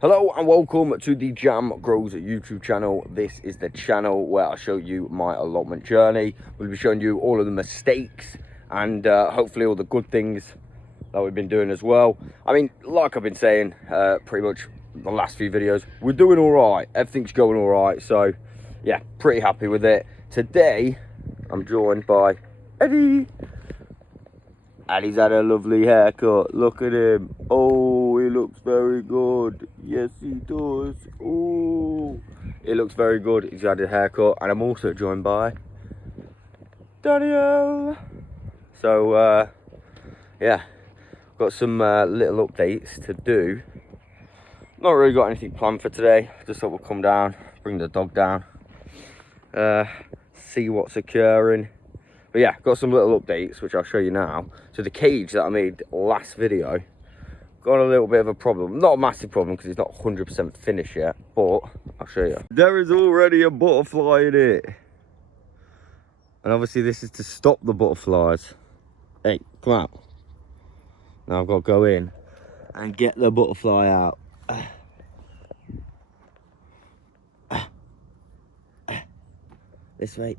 Hello and welcome to the JamGrows YouTube channel. This is the channel where I show you my allotment journey. We'll be showing you all of the mistakes and hopefully all the good things that we've been doing as well. I mean, like I've been saying pretty much the last few videos, we're doing all right. Everything's going all right. So yeah, pretty happy with it. Today, I'm joined by Eddie. And he's had a lovely haircut. Look at him. Oh, he looks very good. Yes, he does. Oh, he looks very good. He's had a haircut. And I'm also joined by Daniel. So, yeah, got some little updates to do. Not really got anything planned for today. Just thought we'll come down, bring the dog down, see what's occurring. But yeah, got some little updates, which I'll show you now. So the cage that I made last video got a little bit of a problem. Not a massive problem, because it's not 100% finished yet, but I'll show you. There is already a butterfly in it. And obviously this is to stop the butterflies. Hey, come out. Now I've got to go in and get the butterfly out. This way.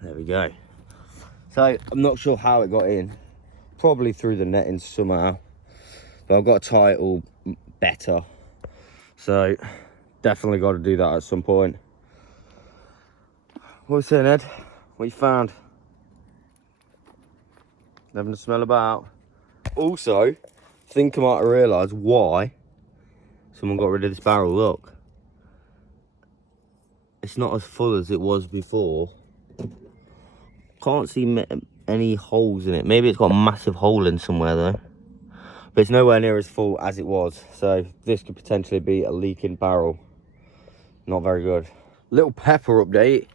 There we go. So I'm not sure how it got in, probably through the netting somehow, but I've got to tie it all better, so definitely got to do that at some point. What was saying, Ed? What you found? Having a smell about. Also, I think I might have realised why someone got rid of this barrel. Look, it's not as full as it was before. Can't see any holes in it. Maybe it's got a massive hole in somewhere though, but it's nowhere near as full as it was, so this could potentially be a leaking barrel. Not very good. Little pepper update.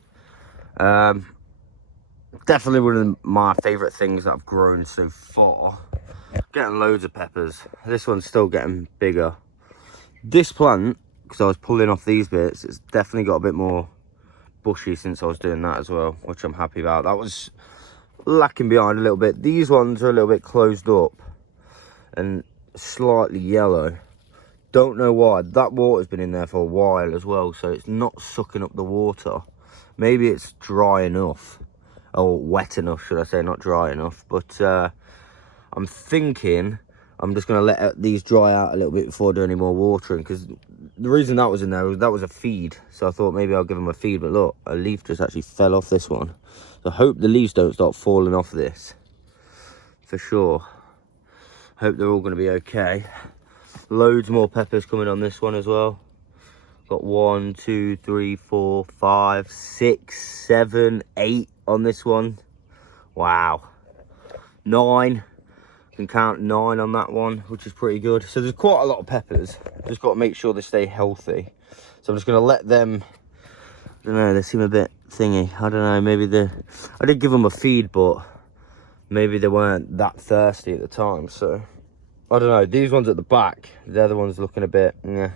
Definitely one of my favorite things that I've grown so far. Getting loads of peppers. This one's still getting bigger. This plant, because I was pulling off these bits, it's definitely got a bit more bushy since I was doing that as well, which I'm happy about. That was lacking behind a little bit. These ones are a little bit closed up and slightly yellow. Don't know why. That water's been in there for a while as well, so it's not sucking up the water. Maybe it's dry enough, or wet enough should I say, not dry enough. But I'm thinking I'm just going to let these dry out a little bit before doing any more watering, because the reason that was in there was that was a feed, so I thought maybe I'll give them a feed. But look, a leaf just actually fell off this one, so I hope the leaves don't start falling off this for sure. Hope they're all going to be okay. Loads more peppers coming on this one as well. Got 1 2 3 4 5 6 7 8 on this one. Wow, 9. Can count 9 on that one, which is pretty good. So there's quite a lot of peppers. Just got to make sure they stay healthy. So I'm just going to let them, I don't know, they seem a bit thingy. I don't know, maybe I did give them a feed, but maybe they weren't that thirsty at the time. So I don't know. These ones at the back, they're the ones looking a bit, yeah.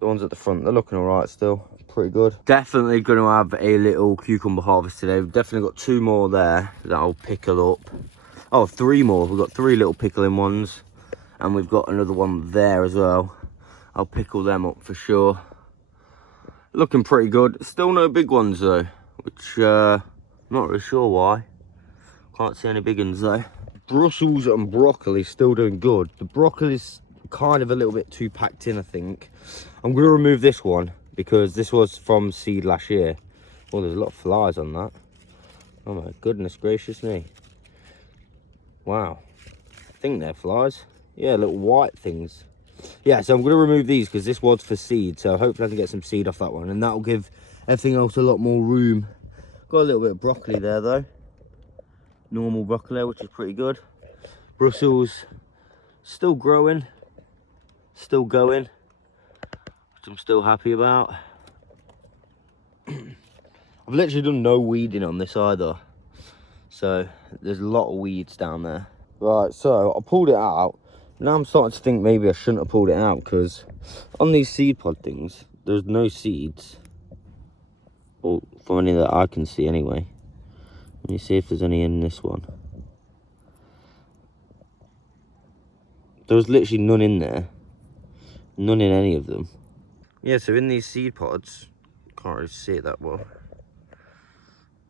The ones at the front, they're looking all right still. Pretty good. Definitely going to have a little cucumber harvest today. We've definitely got 2 more there that I'll pickle up. Oh, 3 more. We've got 3 little pickling ones, and we've got another one there as well. I'll pickle them up for sure. Looking pretty good. Still no big ones though, which I'm not really sure why. Can't see any big ones though. Brussels and broccoli still doing good. The broccoli's kind of a little bit too packed in, I think. I'm going to remove this one because this was from seed last year. Oh, there's a lot of flies on that. Oh my goodness gracious me. Wow, I think they're flies. Yeah, little white things. Yeah, so I'm going to remove these because this was for seed. So hopefully I can get some seed off that one, and that'll give everything else a lot more room. Got a little bit of broccoli there though. Normal broccoli, which is pretty good. Brussels, still growing, still going, which I'm still happy about. I've literally done no weeding on this either. So there's a lot of weeds down there. Right, so I pulled it out. Now I'm starting to think maybe I shouldn't have pulled it out, because on these seed pod things, there's no seeds. Or from any that I can see anyway. Let me see if there's any in this one. There was literally none in there. None in any of them. Yeah, so in these seed pods, can't really see it that well.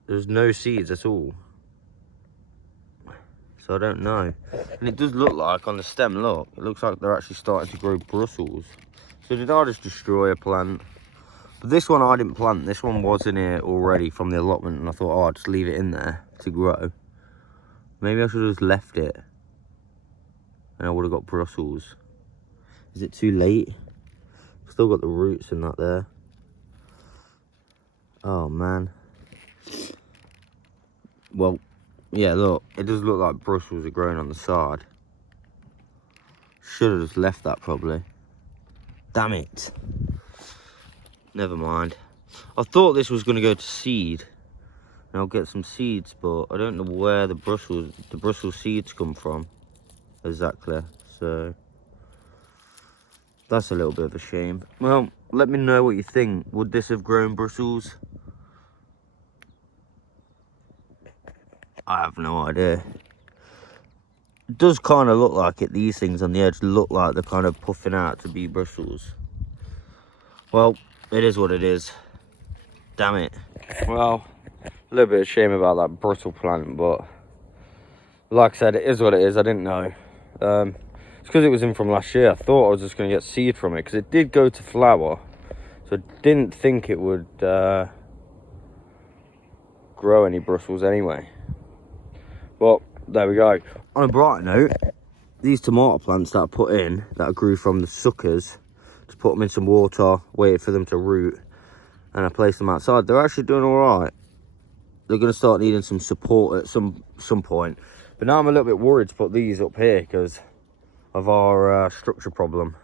There's no seeds at all. So I don't know. And it does look like on the stem, look, it looks like they're actually starting to grow Brussels. So did I just destroy a plant? But this one I didn't plant. This one was in here already from the allotment, and I thought, oh, I'll just leave it in there to grow. Maybe I should have just left it, and I would have got Brussels. Is it too late? Still got the roots and that there. Oh man. Well, yeah, look, it does look like Brussels are growing on the side. Should have just left that probably. Damn it. Never mind. I thought this was going to go to seed, and I'll get some seeds, but I don't know where the Brussels seeds come from exactly. So that's a little bit of a shame. Well, let me know what you think. Would this have grown Brussels? I have no idea. It does kind of look like it. These things on the edge look like they're kind of puffing out to be Brussels. Well, it is what it is. Damn it. Well, a little bit of shame about that Brussels plant, but like I said, it is what it is. I didn't know. It's because it was in from last year. I thought I was just going to get seed from it, because it did go to flower. So I didn't think it would grow any Brussels anyway. But there we go. On a brighter note, these tomato plants that I put in, that I grew from the suckers, just put them in some water, waited for them to root, and I placed them outside. They're actually doing all right. They're going to start needing some support at some point. But now I'm a little bit worried to put these up here because of our structure problem.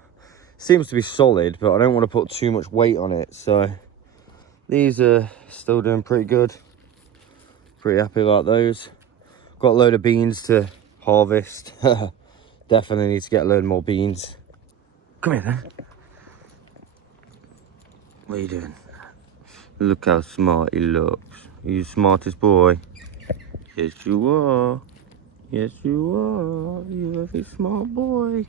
Seems to be solid, but I don't want to put too much weight on it. So these are still doing pretty good. Pretty happy about those. Got a load of beans to harvest. Definitely need to get a load more beans. Come here then. What are you doing? Look how smart he looks. You the smartest boy. Yes, you are. Yes, you are. You're a very smart boy.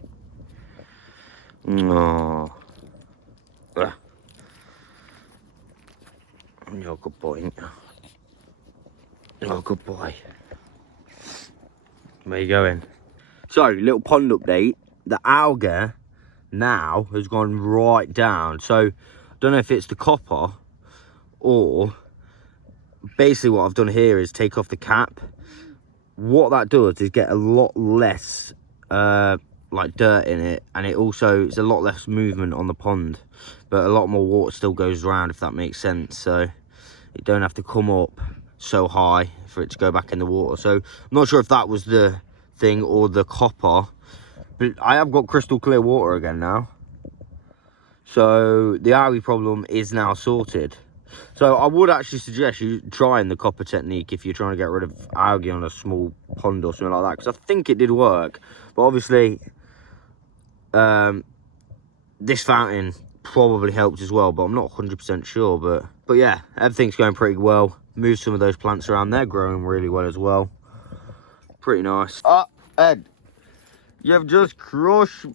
Aww. You're a good boy, ain't you? You're a good boy. Where you going? So, little pond update. The algae now has gone right down. So, I don't know if it's the copper or basically what I've done here is take off the cap. What that does is get a lot less like dirt in it, and it also it's a lot less movement on the pond, but a lot more water still goes around, if that makes sense. So it don't have to come up so high for it to go back in the water. So I'm not sure if that was the thing or the copper, but I have got crystal clear water again now. So the algae problem is now sorted. So I would actually suggest you trying the copper technique if you're trying to get rid of algae on a small pond or something like that, because I think it did work. But obviously this fountain probably helped as well, but I'm not 100% sure. But yeah, everything's going pretty well. Moved some of those plants around. They're growing really well as well. Pretty nice. Ah, Ed, you've just crushed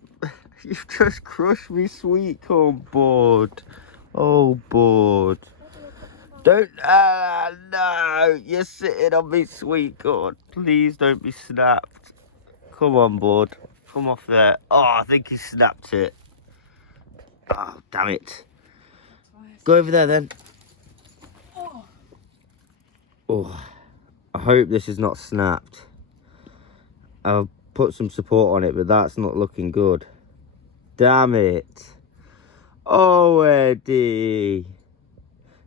me, sweet corn board. Oh, board. Don't, no, you're sitting on me, sweet corn. Please don't be snapped. Come on, board. Come off there. Oh, I think he snapped it. Oh, damn it. Go over there then. Oh, I hope this is not snapped. I'll put some support on it, but that's not looking good. Damn it. Oh, Eddie.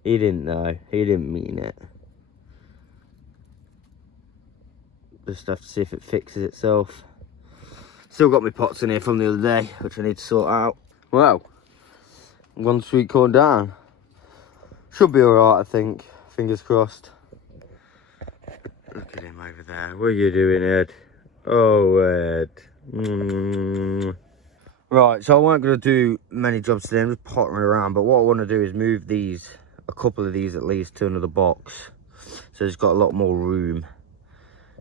He didn't know. He didn't mean it. Just have to see if it fixes itself. Still got my pots in here from the other day, which I need to sort out. Well, one sweet corn down. Should be alright, I think. Fingers crossed. Look at him over there. What are you doing, Ed? Oh, Ed. Right, so I weren't going to do many jobs today. I'm just pottering around. But what I want to do is move these, a couple of these at least, to another box. So it's got a lot more room.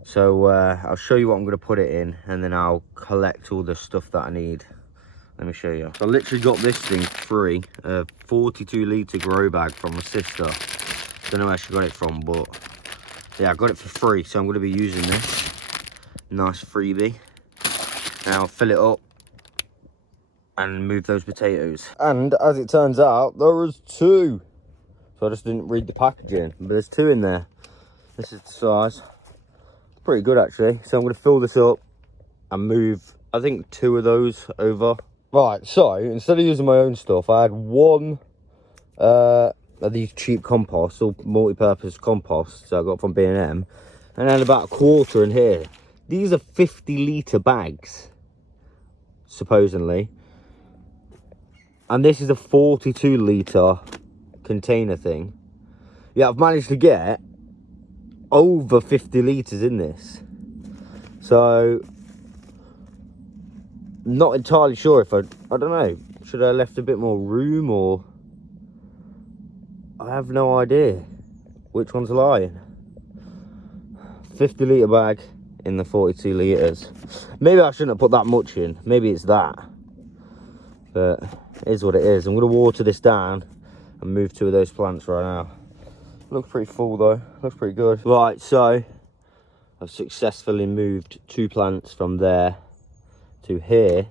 So I'll show you what I'm going to put it in, and then I'll collect all the stuff that I need. Let me show you. I literally got this thing free, a 42 litre grow bag from my sister. Don't know where she got it from, but yeah, I got it for free. So I'm going to be using this. Nice freebie. And I'll fill it up and move those potatoes. And as it turns out, there was 2. So I just didn't read the packaging, but there's 2 in there. This is the size. Pretty good actually. So I'm going to fill this up and move, I think, 2 of those over. Right, so instead of using my own stuff, I had 1 of these cheap composts, all multi-purpose composts I got from B&M, and then about a quarter in here. These are 50 litre bags, supposedly, and this is a 42 litre container thing. Yeah, I've managed to get over 50 litres in this, so not entirely sure if I don't know, should I have left a bit more room, or I have no idea which one's lying. 50 litre bag in the 42 litres. Maybe I shouldn't have put that much in, maybe it's that, but it is what it is. I'm going to water this down and move 2 of those plants right now. Looks pretty full though, looks pretty good. Right, so I've successfully moved 2 plants from there to here.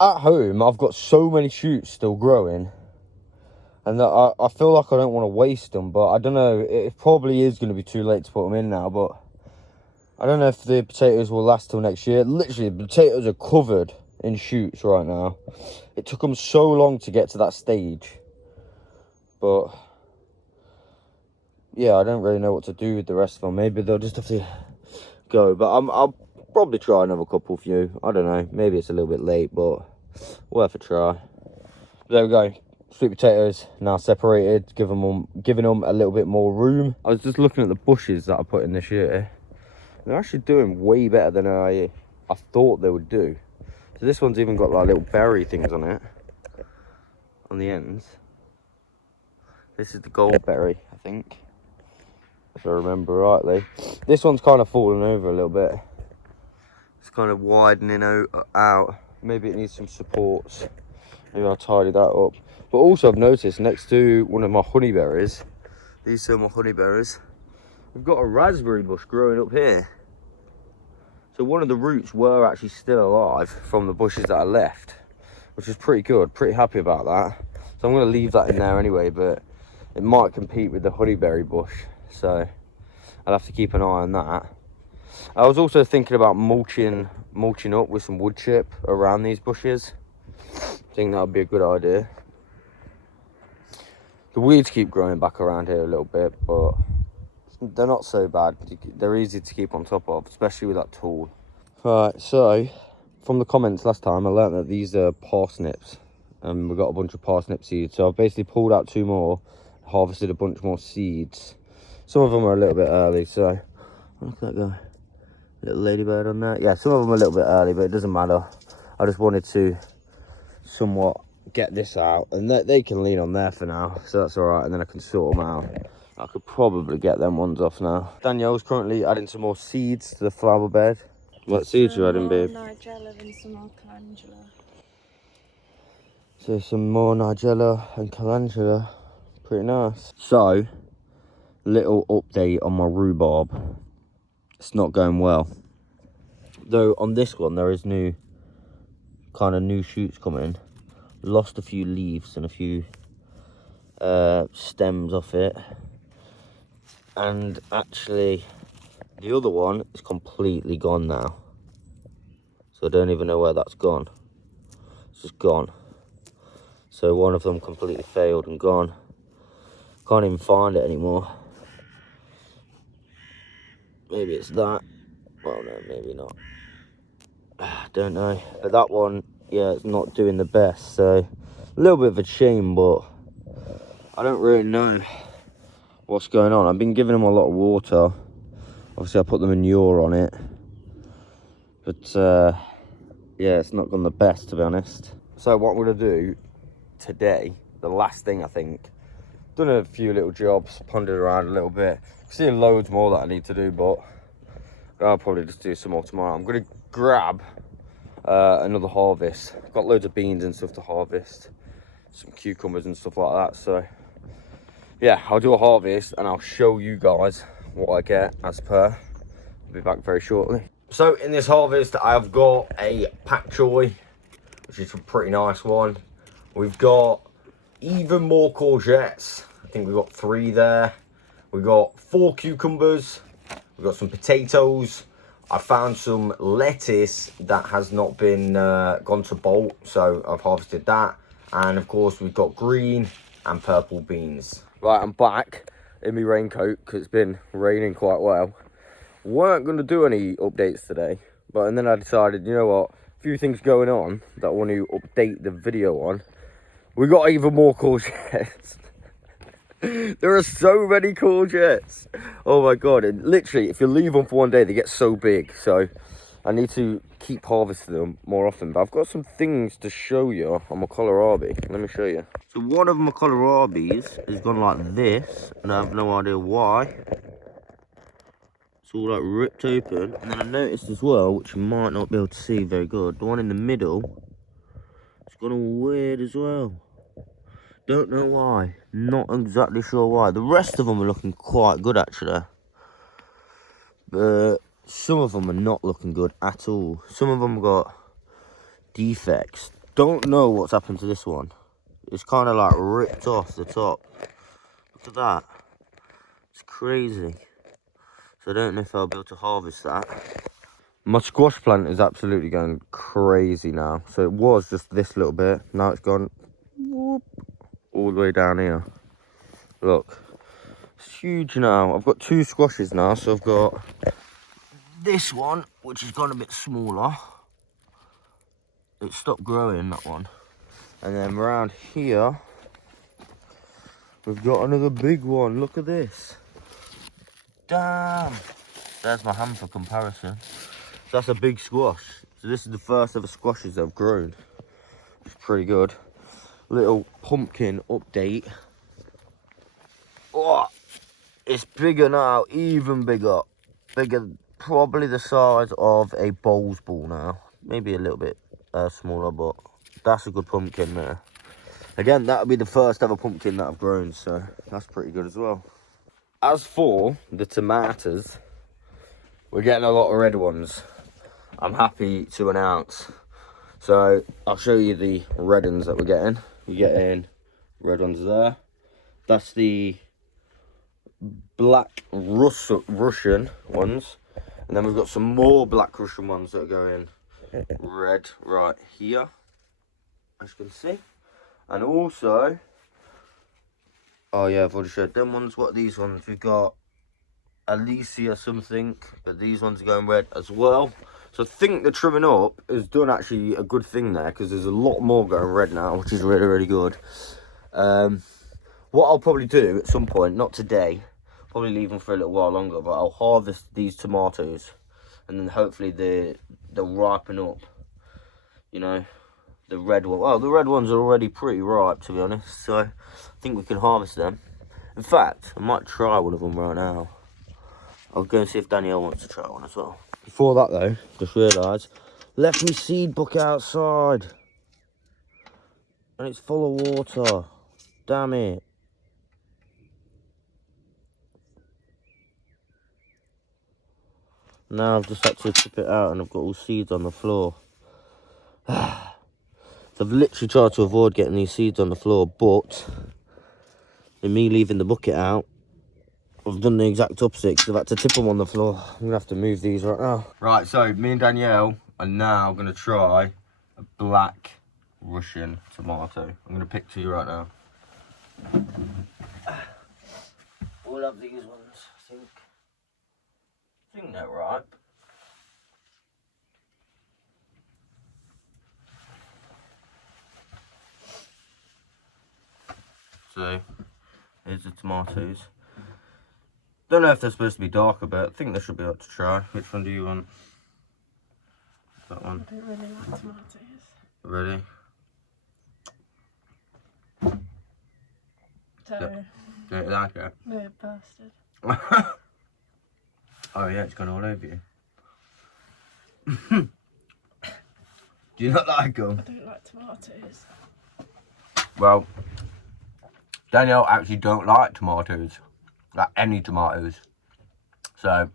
At home, I've got so many shoots still growing, and that I feel like I don't want to waste them, but I don't know, it probably is going to be too late to put them in now, but I don't know if the potatoes will last till next year. Literally, the potatoes are covered in shoots right now. It took them so long to get to that stage, but yeah, I don't really know what to do with the rest of them. Maybe they'll just have to go, but I'll probably try another couple for you. I don't know, maybe it's a little bit late, but worth a try. There we go, sweet potatoes now separated, giving them a little bit more room. I was just looking at the bushes that I put in this year. They're actually doing way better than I thought they would do. So this one's even got like little berry things on it, on the ends. This is the gold berry, I think, if I remember rightly. This one's kind of fallen over a little bit. It's kind of widening out. Maybe it needs some supports. Maybe I'll tidy that up. But also I've noticed next to one of my honeyberries, these are my honeyberries, we've got a raspberry bush growing up here. So one of the roots were actually still alive from the bushes that I left, which is pretty good, pretty happy about that. So I'm going to leave that in there anyway, but it might compete with the honeyberry bush, so I'll have to keep an eye on that. I was also thinking about mulching up with some wood chip around these bushes. I think that would be a good idea. The weeds keep growing back around here a little bit, but they're not so bad. They're easy to keep on top of, especially with that tool. Right, so from the comments last time, I learned that these are parsnips, and we got a bunch of parsnip seeds. So I've basically pulled out 2 more, harvested a bunch more seeds. Some of them are a little bit early, so look at that guy, little ladybird on there. Yeah, some of them are a little bit early, but it doesn't matter. I just wanted to somewhat get this out, and they can lean on there for now, so that's all right, and then I can sort them out. I could probably get them ones off now. Danielle's currently adding some more seeds to the flower bed. What seeds are you adding, babe? Nigella and some more calendula. So some more Nigella and calendula. Pretty nice. So, little update on my rhubarb. It's not going well. Though on this one there is new shoots coming. Lost a few leaves and a few stems off it. And actually the other one is completely gone now. So I don't even know where that's gone. It's just gone. So one of them completely failed and gone. Can't even find it anymore. Maybe it's that. Well, no, maybe not. Don't know. But that one, yeah, it's not doing the best. So a little bit of a shame, but I don't really know what's going on. I've been giving them a lot of water. Obviously I put the manure on it, but yeah, it's not gone the best, to be honest. So what I'm gonna do today, the last thing I think, done a few little jobs, pondered around a little bit, see loads more that I need to do, but I'll probably just do some more tomorrow. I'm gonna grab another harvest. I've got loads of beans and stuff to harvest, some cucumbers and stuff like that. So yeah, I'll do a harvest and I'll show you guys what I get as per. I'll be back very shortly. So in this harvest, I've got a pak choy, which is a pretty nice one. We've got even more courgettes. I think we've got 3 there. We've got 4 cucumbers. We've got some potatoes. I found some lettuce that has not been gone to bolt, so I've harvested that. And of course, we've got green and purple beans. Right, I'm back in my raincoat because it's been raining quite well. Weren't going to do any updates today, and then I decided, you know what, a few things going on that I want to update the video on. We got even more courgettes. There are so many courgettes. Oh my god, and literally if you leave them for one day they get so big, so I need to keep harvesting them more often. But I've got some things to show you on my kohlrabi. Let me show you. So one of my kohlrabis has gone like this, and I have no idea why. It's all like ripped open. And then I noticed as well, which you might not be able to see very good, the one in the middle, it's gone all weird as well. Don't know why. Not exactly sure why. The rest of them are looking quite good actually. But some of them are not looking good at all. Some of them got defects. Don't know what's happened to this one. It's kind of like ripped off the top. Look at that. It's crazy. So I don't know if I'll be able to harvest that. My squash plant is absolutely going crazy now. So it was just this little bit. Now it's gone whoop, all the way down here. Look, it's huge now. I've got 2 squashes now, so I've got this one, which has gone a bit smaller. It stopped growing, that one. And then around here, we've got another big one. Look at this. Damn. There's my hand for comparison. So that's a big squash. So this is the first ever squashes I've grown. It's pretty good. Little pumpkin update. Oh, it's bigger now, even bigger. Bigger, probably the size of a bowls ball now. Maybe a little bit smaller, but that's a good pumpkin there. Again, that'll be the first ever pumpkin that I've grown, so that's pretty good as well. As for the tomatoes, we're getting a lot of red ones. I'm happy to announce. So I'll show you the red ones that we're getting. We're getting red ones there. That's the black Russian ones. And then we've got some more black Russian ones that are going red right here, as you can see. And also, oh yeah, I've already showed them ones. What are these ones? We've got Alicia something, but these ones are going red as well. So I think the trimming up has done actually a good thing there, because there's a lot more going red now, which is really, really good. What I'll probably do at some point, not today, probably leave them for a little while longer, but I'll harvest these tomatoes, and then hopefully they'll ripen up, you know, the red one. Well, the red ones are already pretty ripe, to be honest, so I think we can harvest them. In fact, I might try one of them right now. I'll go and see if Danielle wants to try one as well. Before that though, just realised, left me seed bucket outside, and it's full of water. Damn it. Now I've just had to tip it out and I've got all seeds on the floor. So I've literally tried to avoid getting these seeds on the floor, but in me leaving the bucket out, I've done the exact opposite, because I've had to tip them on the floor. I'm going to have to move these right now. Right, so me and Danielle are now going to try a black Russian tomato. I'm going to pick 2 right now. We'll have these ones, I think. I think they're ripe. So, here's the tomatoes. Don't know if they're supposed to be darker, but I think they should be able to try. Which one do you want? That one. I don't really like tomatoes. Ready? So, Don't you like it? no, bastard. Oh yeah, it's gone all over you. Do you not like them? I don't like tomatoes. Well, Danielle actually don't like tomatoes. Like any tomatoes. So,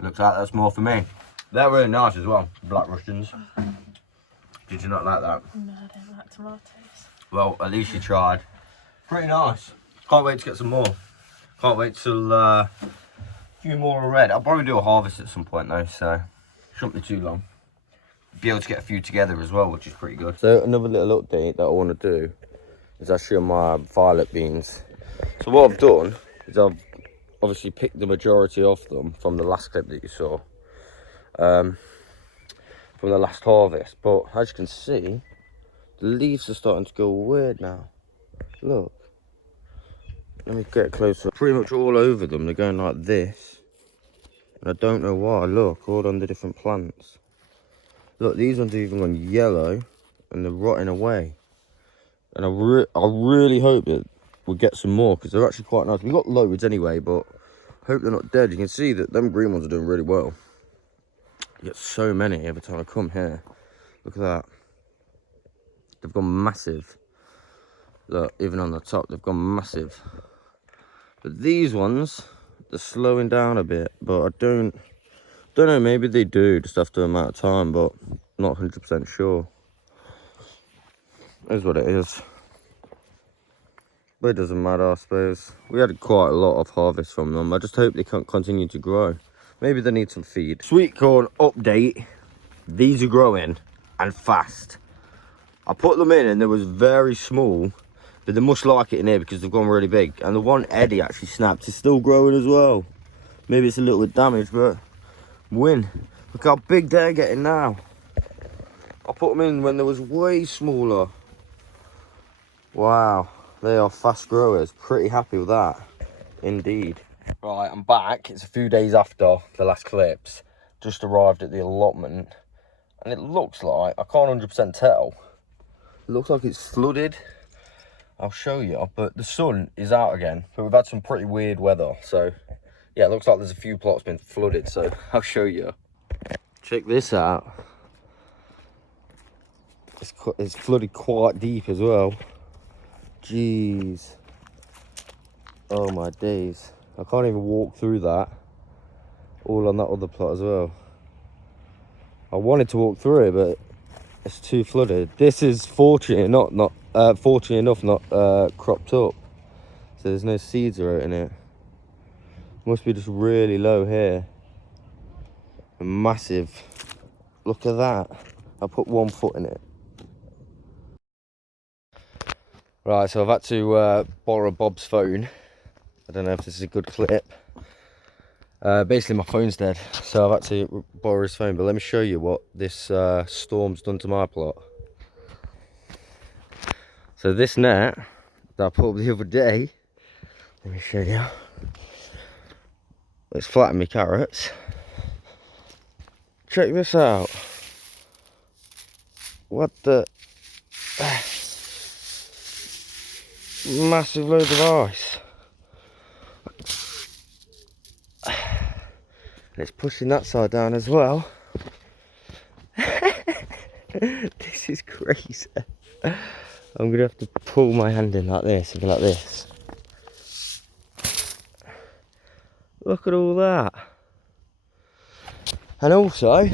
looks like that's more for me. They're really nice as well, Black Russians. Did you not like that? No, I don't like tomatoes. Well, at least you tried. Pretty nice. Can't wait to get some more. Can't wait till a few more are red. I'll probably do a harvest at some point though, so shouldn't be too long. Be able to get a few together as well, which is pretty good. So another little update that I want to do is actually on my violet beans. So what I've done is I've obviously picked the majority of them from the last clip that you saw. From the last harvest, but as you can see, the leaves are starting to go weird now. Look. Let me get closer. Pretty much all over them, they're going like this. And I don't know why. Look, all on the different plants. Look, these ones are even gone yellow and they're rotting away. And I really hope that we'll get some more because they're actually quite nice. We've got loads anyway, but I hope they're not dead. You can see that them green ones are doing really well. You get so many every time I come here. Look at that. They've gone massive. Look, even on the top, they've gone massive. But these ones, they're slowing down a bit. But I don't know, maybe they do just after a amount of time, but not 100% sure. Is what it is. But it doesn't matter, I suppose. We had quite a lot of harvest from them. I just hope they can continue to grow. Maybe they need some feed. Sweet corn update. These are growing and fast. I put them in and they was very small, but they must like it in here because they've gone really big. And the one Eddie actually snapped is still growing as well. Maybe it's a little bit damaged, but win. Look how big they're getting now. I put them in when they was way smaller. Wow, they are fast growers. Pretty happy with that, indeed. Right, I'm back. It's a few days after the last clips. Just arrived at the allotment. And it looks like, I can't 100% tell. It looks like it's flooded. I'll show you, but the sun is out again. But we've had some pretty weird weather. So, yeah, it looks like there's a few plots been flooded. So, I'll show you. Check this out. It's flooded quite deep as well. Jeez. Oh my days. I can't even walk through that. All on that other plot as well. I wanted to walk through it, but it's too flooded. This is fortunate enough not cropped up. So there's no seeds or in it. Must be just really low here. And massive. Look at that. I put 1 foot in it. Right, so I've had to borrow Bob's phone. I don't know if this is a good clip. Basically my phone's dead, so I've had to borrow his phone, but let me show you what this storm's done to my plot. So this net that I put up the other day, let me show you. It's flattened my carrots. Check this out. What the... Massive loads of ice. And it's pushing that side down as well. This is crazy. I'm gonna have to pull my hand in like this and go like this. Look at all that. And also,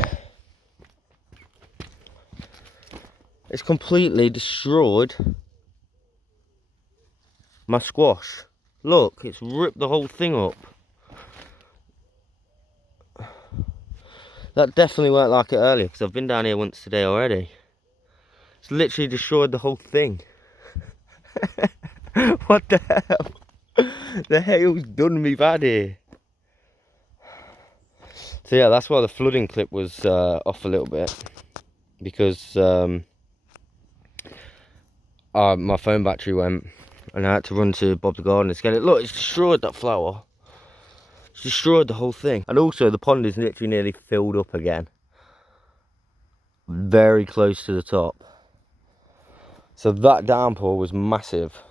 it's completely destroyed my squash. Look, it's ripped the whole thing up. That definitely weren't like it earlier because I've been down here once today already. It's literally destroyed the whole thing. What the hell? The hail's done me bad here. So yeah, that's why the flooding clip was off a little bit. Because my phone battery went and I had to run to Bob the gardener to get it. Look, it's destroyed that flower. It's destroyed the whole thing. And also the pond is literally nearly filled up again. Very close to the top. So that downpour was massive.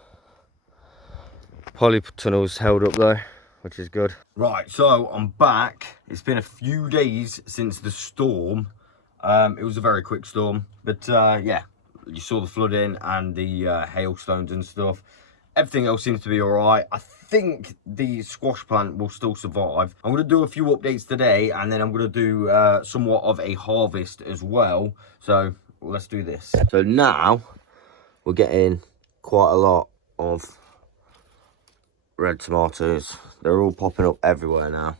Polytunnel's held up though, which is good. Right, so I'm back. It's been a few days since the storm. It was a very quick storm, but yeah, you saw the flooding and the hailstones and stuff. Everything else seems to be all right. I think the squash plant will still survive. I'm going to do a few updates today, and then I'm going to do somewhat of a harvest as well. So let's do this. So now we're getting quite a lot of red tomatoes. They're all popping up everywhere now.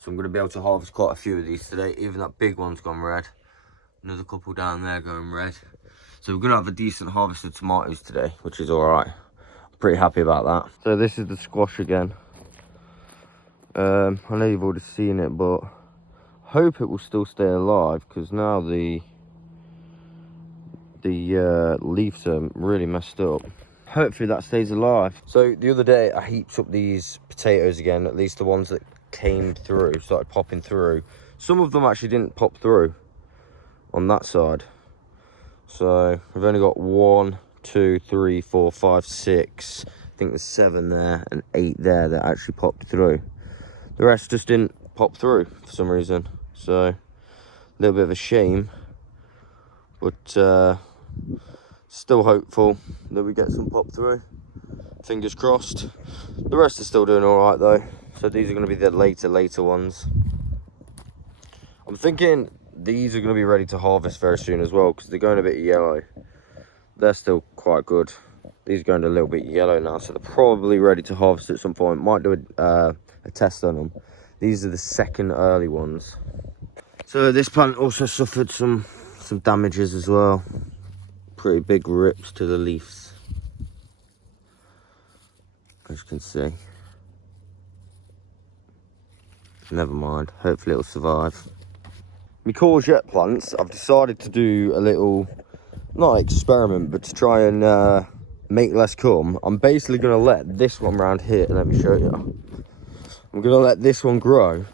So I'm going to be able to harvest quite a few of these today. Even that big one's gone red. Another couple down there going red. So we're going to have a decent harvest of tomatoes today, which is all right. Pretty happy about that. So this is the squash again. I know you've already seen it, but I hope it will still stay alive, because now the leaves are really messed up. Hopefully that stays alive. So the other day I heaped up these potatoes again, at least the ones that came through, started popping through. Some of them actually didn't pop through on that side. So I've only got 1, 2, 3, 4, 5, 6. I think there's 7 there and 8 there that actually popped through. The rest just didn't pop through for some reason. So a little bit of a shame, but still hopeful that we get some pop through. Fingers crossed. The rest are still doing all right though. So these are going to be the later ones. I'm thinking these are going to be ready to harvest very soon as well, because they're going a bit yellow. They're still quite good. These are going a little bit yellow now, so they're probably ready to harvest at some point. Might do a test on them. These are the second early ones. So this plant also suffered some damages as well. Pretty big rips to the leaves, as you can see. Never mind, hopefully it'll survive. My courgette plants, I've decided to do a little, not experiment, but to try and make less come. I'm basically going to let this one around here, let me show you. I'm going to let this one grow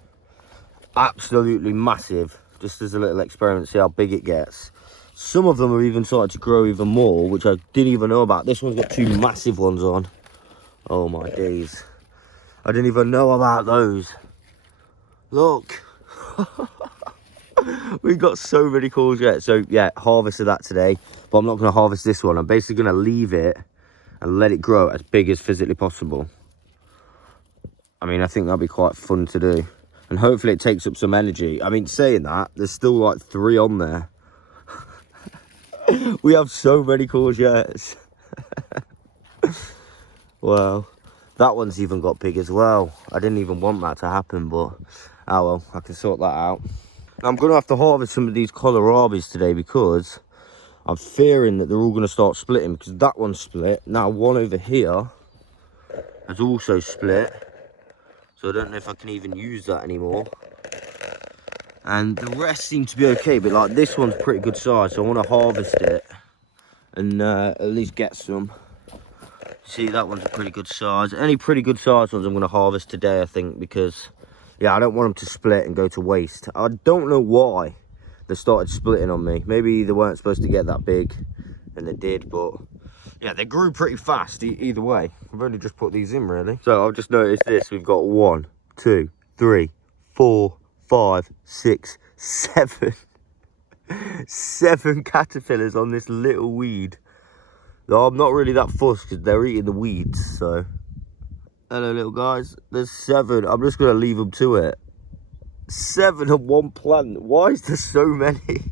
absolutely massive, just as a little experiment, see how big it gets. Some of them have even started to grow even more, which I didn't even know about. This one's got 2 massive ones on. Oh my days. I didn't even know about those. Look. We've got so many courgettes. So yeah, harvested that today, but I'm not going to harvest this one. I'm basically going to leave it and let it grow as big as physically possible. I mean, I think that'd be quite fun to do, and hopefully it takes up some energy. I mean, saying that, there's still like 3 on there. We have so many courgettes. Wow, that one's even got big as well. I didn't even want that to happen, but oh well, I can sort that out. I'm going to have to harvest some of these Kohlrabis today, because I'm fearing that they're all going to start splitting, because that one's split. Now one over here has also split. So I don't know if I can even use that anymore. And the rest seem to be okay, but like this one's pretty good size. So I want to harvest it and at least get some. See, that one's a pretty good size. Any pretty good size ones I'm going to harvest today, I think, because yeah, I don't want them to split and go to waste. I don't know why they started splitting on me. Maybe they weren't supposed to get that big, and they did, but yeah, they grew pretty fast either way. I've only just put these in, really. So I've just noticed this. We've got 1, 2, 3, 4, 5, 6, 7. 7 caterpillars on this little weed. Though I'm not really that fussed, because they're eating the weeds, so. Hello, little guys. There's 7. I'm just going to leave them to it. 7 on one plant. Why is there so many?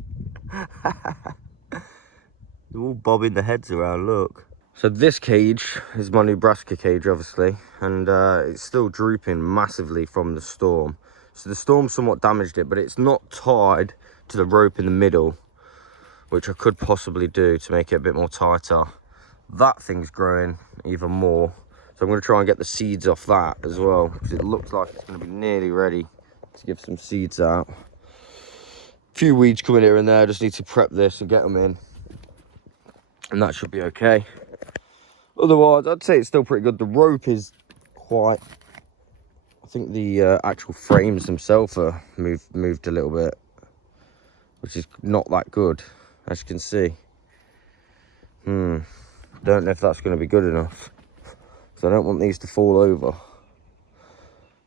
They're all bobbing their heads around, look. So this cage is my Nebraska cage, obviously. And it's still drooping massively from the storm. So the storm somewhat damaged it, but it's not tied to the rope in the middle, which I could possibly do to make it a bit more tighter. That thing's growing even more. So I'm going to try and get the seeds off that as well, because it looks like it's going to be nearly ready to give some seeds out. A few weeds coming here and there. I just need to prep this and get them in, and that should be okay. Otherwise, I'd say it's still pretty good. The rope is quite, I think the actual frames themselves are moved a little bit, which is not that good, as you can see. Don't know if that's going to be good enough, so I don't want these to fall over.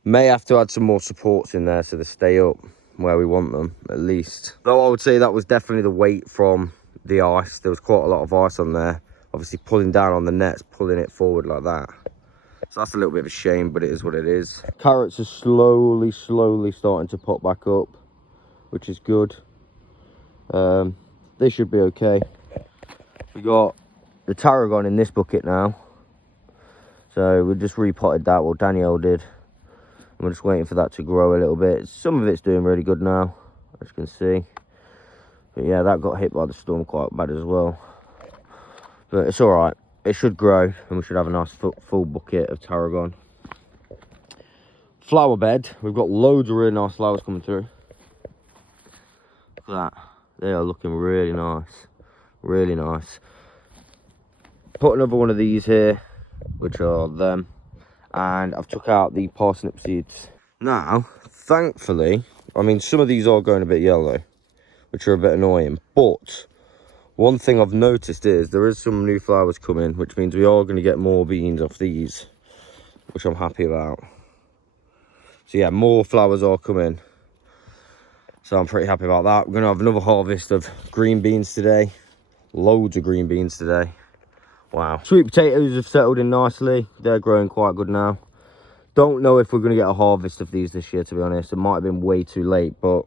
May have to add some more supports in there so they stay up where we want them, at least. Though I would say that was definitely the weight from the ice. There was quite a lot of ice on there. Obviously pulling down on the nets, pulling it forward like that. So that's a little bit of a shame, but it is what it is. Carrots are slowly starting to pop back up, which is good. They should be okay. We got the tarragon in this bucket now. So we just repotted that, well Danielle did. And we're just waiting for that to grow a little bit. Some of it's doing really good now, as you can see. But yeah, that got hit by the storm quite bad as well. But it's alright. It should grow and we should have a nice full bucket of tarragon. Flower bed. We've got loads of really nice flowers coming through. Look at that. They are looking really nice. Really nice. Put another one of these here, which are them. And I've took out the parsnip seeds. Now, thankfully, I mean, some of these are going a bit yellow, which are a bit annoying. But one thing I've noticed is there is some new flowers coming, which means we are going to get more beans off these, which I'm happy about. So yeah, more flowers are coming. So I'm pretty happy about that. We're going to have another harvest of green beans today. Loads of green beans today. Wow. Sweet potatoes have settled in nicely. They're growing quite good now. Don't know if we're going to get a harvest of these this year, to be honest. It might have been way too late, but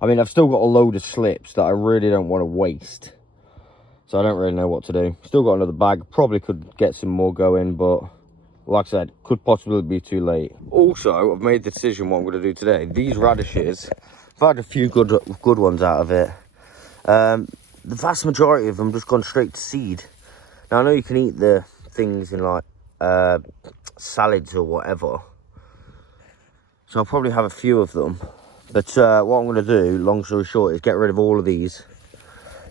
I mean, I've still got a load of slips that I really don't want to waste. So I don't really know what to do. Still got another bag. Probably could get some more going, but like I said, could possibly be too late. Also, I've made the decision what I'm going to do today. These radishes, I've had a few good ones out of it. The vast majority of them just gone straight to seed. Now, I know you can eat the things in like salads or whatever. So I'll probably have a few of them. But what I'm going to do, long story short, is get rid of all of these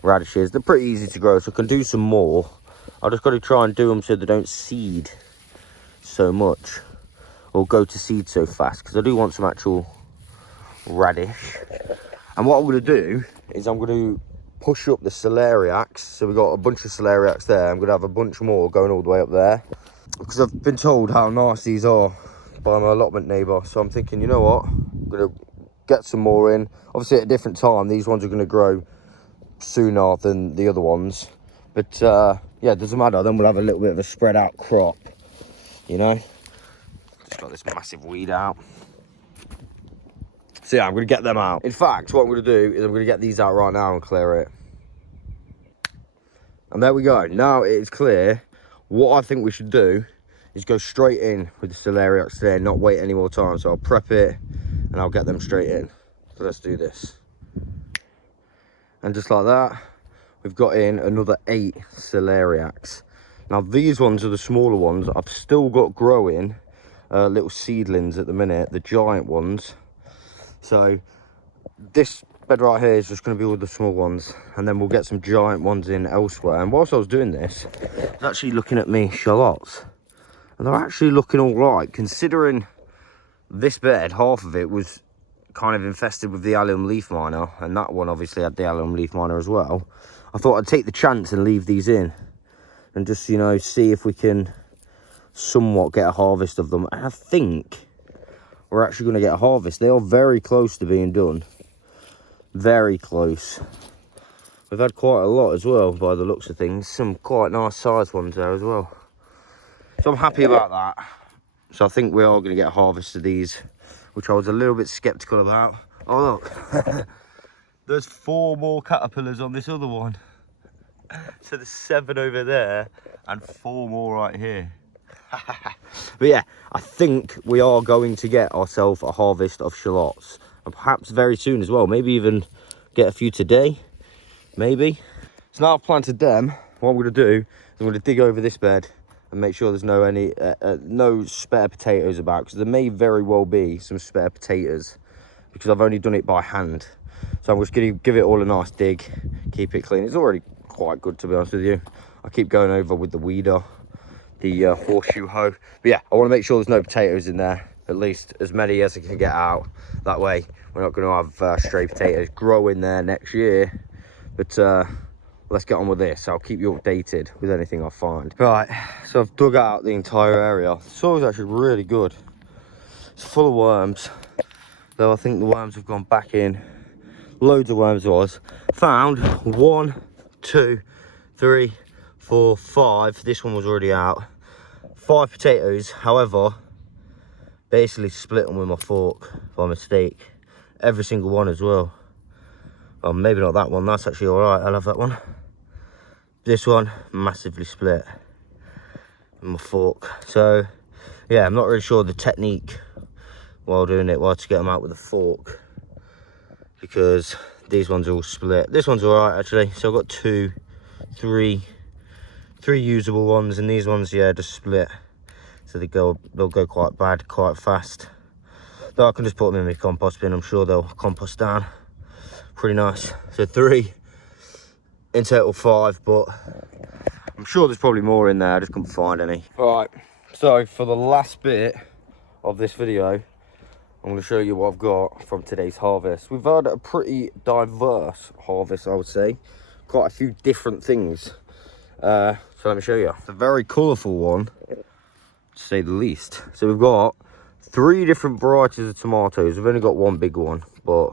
radishes. They're pretty easy to grow, so I can do some more. I just got to try and do them so they don't seed so much or go to seed so fast, because I do want some actual radish. And what I'm going to do is I'm going to push up the celeriacs. So we've got a bunch of celeriacs there. I'm going to have a bunch more going all the way up there, because I've been told how nice these are by my allotment neighbour. So I'm thinking, you know what, I'm going to get some more in. Obviously at a different time, these ones are going to grow sooner than the other ones, but yeah, it doesn't matter. Then we'll have a little bit of a spread out crop, you know. Just got this massive weed out. So yeah, I'm going to get them out. In fact, what I'm going to do is I'm going to get these out right now and clear it. And there we go. Now it is clear. What I think we should do is go straight in with the celeriacs today and not wait any more time. So I'll prep it and I'll get them straight in. So let's do this. And just like that, we've got in another 8 celeriacs. Now these ones are the smaller ones. I've still got growing little seedlings at the minute, the giant ones. So this bed right here is just going to be all the small ones, and then we'll get some giant ones in elsewhere. And whilst I was doing this, I was actually looking at me shallots, and they're actually looking all right, considering this bed, half of it was kind of infested with the allium leaf miner, and that one obviously had the allium leaf miner as well. I thought I'd take the chance and leave these in and just, you know, see if we can somewhat get a harvest of them. And I think we're actually going to get a harvest. They are very close to being done. Very close. We've had quite a lot as well by the looks of things. Some quite nice sized ones there as well. So I'm happy about that. So I think we are going to get a harvest of these, which I was a little bit skeptical about. Oh look, there's 4 more caterpillars on this other one. So there's 7 over there and 4 more right here. But yeah, I think we are going to get ourselves a harvest of shallots, and perhaps very soon as well. Maybe even get a few today, maybe. So now I've planted them, what I'm going to do is I'm going to dig over this bed and make sure there's no spare potatoes about, because there may very well be some spare potatoes, because I've only done it by hand. So I'm just going to give it all a nice dig, keep it clean. It's already quite good, to be honest with you. I keep going over with the weeder, the horseshoe hoe. But yeah, I want to make sure there's no potatoes in there, at least as many as I can get out. That way we're not going to have stray potatoes grow in there next year. But let's get on with this. I'll keep you updated with anything I find. Right, so I've dug out the entire area. The soil's actually really good. It's full of worms. Though I think the worms have gone back in. Loads of worms was. Found 1, 2, 3, 4, 5. This one was already out. 5 potatoes. However, basically split them with my fork by mistake. Every single one as well. Well, maybe not that one. That's actually alright. I love that one. This one, massively split with my fork. So, yeah, I'm not really sure the technique while doing it, to get them out with a fork, because these ones are all split. This one's alright actually. So I've got three usable ones, and these ones, yeah, just split. So they'll go quite bad, quite fast. Though I can just put them in my compost bin. I'm sure they'll compost down pretty nice. So 3, in total 5, but I'm sure there's probably more in there. I just couldn't find any. Right, so for the last bit of this video, I'm going to show you what I've got from today's harvest. We've had a pretty diverse harvest, I would say. Quite a few different things. So let me show you. It's a very colourful one, to say the least. So we've got 3 different varieties of tomatoes. We've only got 1 big one, but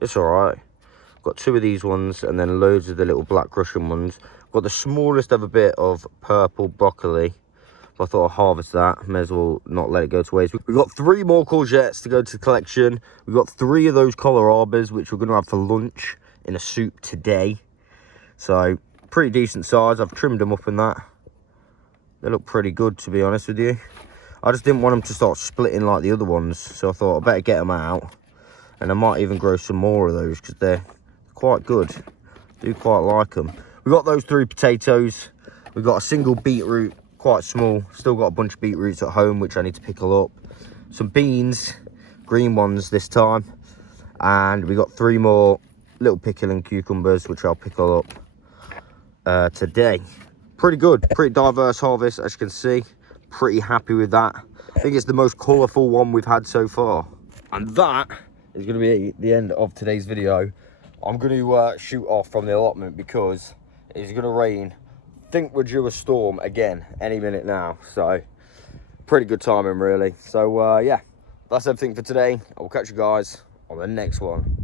it's alright. Got 2 of these ones, and then loads of the little black Russian ones. Got the smallest ever bit of purple broccoli. I thought I'd harvest that. May as well not let it go to waste. We've got 3 more courgettes to go to the collection. We've got 3 of those Kohlrabis, which we're going to have for lunch in a soup today. So, pretty decent size. I've trimmed them up in that. They look pretty good, to be honest with you. I just didn't want them to start splitting like the other ones. So I thought I'd better get them out. And I might even grow some more of those, because they're quite good. I do quite like them. We've got those 3 potatoes. We've got a single beetroot. Quite small. Still got a bunch of beetroots at home, which I need to pickle up. Some beans, green ones this time, and we got 3 more little pickling cucumbers, which I'll pickle up today. Pretty good, pretty diverse harvest, as you can see. Pretty happy with that. I think it's the most colourful one we've had so far. And that is going to be the end of today's video. I'm going to shoot off from the allotment because it's going to rain. Think we're due a storm again any minute now, so pretty good timing really. So yeah, that's everything for today. I'll catch you guys on the next one.